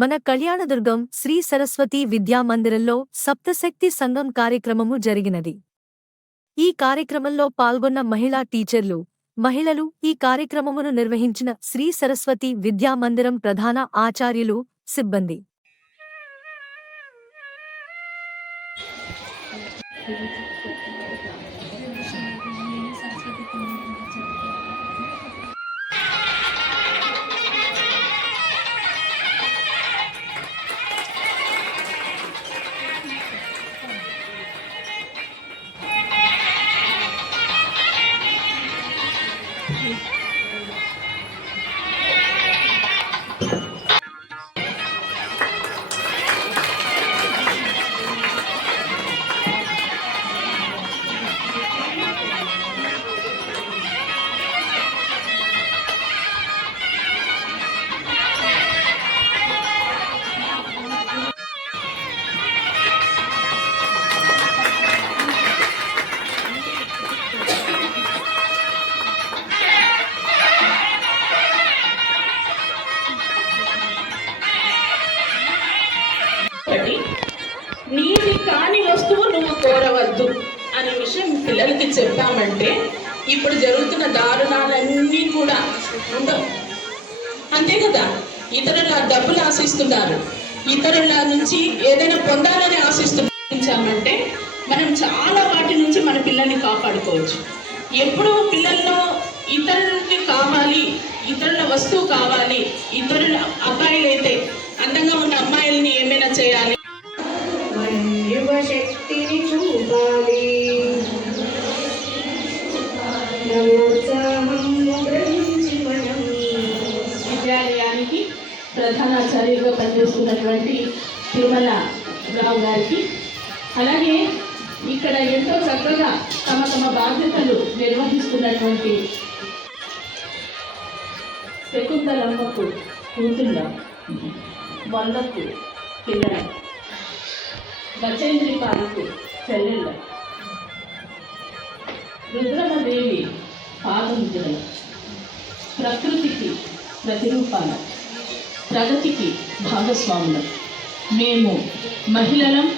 మన కళ్యాణదుర్గం శ్రీ సరస్వతి విద్యా మందిరంలో సప్తశక్తి సంఘం కార్యక్రమము జరిగినది. ఈ కార్యక్రమంలో పాల్గొన్న మహిళా టీచర్లు, మహిళలు, ఈ కార్యక్రమమును నిర్వహించిన శ్రీ సరస్వతి విద్యా మందిరం ప్రధాన ఆచార్యులు, సిబ్బంది. నీది కాని వస్తువు నువ్వు కోరవద్దు అనే విషయం పిల్లలకి చెప్పామంటే ఇప్పుడు జరుగుతున్న దారుణాలన్నీ కూడా ఉండవు. అంతే కదా, ఇతరుల డబ్బులు ఆశిస్తున్నారు, ఇతరుల నుంచి ఏదైనా పొందాలని ఆశిస్తున్నామంటే మనం చాలా వాటి నుంచి మన పిల్లల్ని కాపాడుకోవచ్చు. ఎప్పుడు పిల్లల్లో ఇతరులకి కావాలి, ఇతరుల వస్తువు కావాలి, ఇతరుల అబ్బాయిలైతే అందంగా ఉన్న అమ్మాయిల్ని ఏమైనా చేయాలి, శక్తిని చూపాలి, విద్యాలయానికి ప్రధానాచార్యులుగా పనిచేస్తున్నటువంటి తిరుమల రావు గారికి, అలాగే ఇక్కడ ఎంతో చక్కగా తమ తమ బాధ్యతలు నిర్వహిస్తున్నటువంటి శకుంతలమ్మకు కూతుళ్ళ, వందకు పిల్లల, గజేంద్రి పాలకు చెల్లెళ్ళ, రుద్రమదేవి పాదముద్రల, ప్రకృతికి ప్రతిరూపాల, ప్రగతికి భాగస్వాములం. మేము మహిళలం.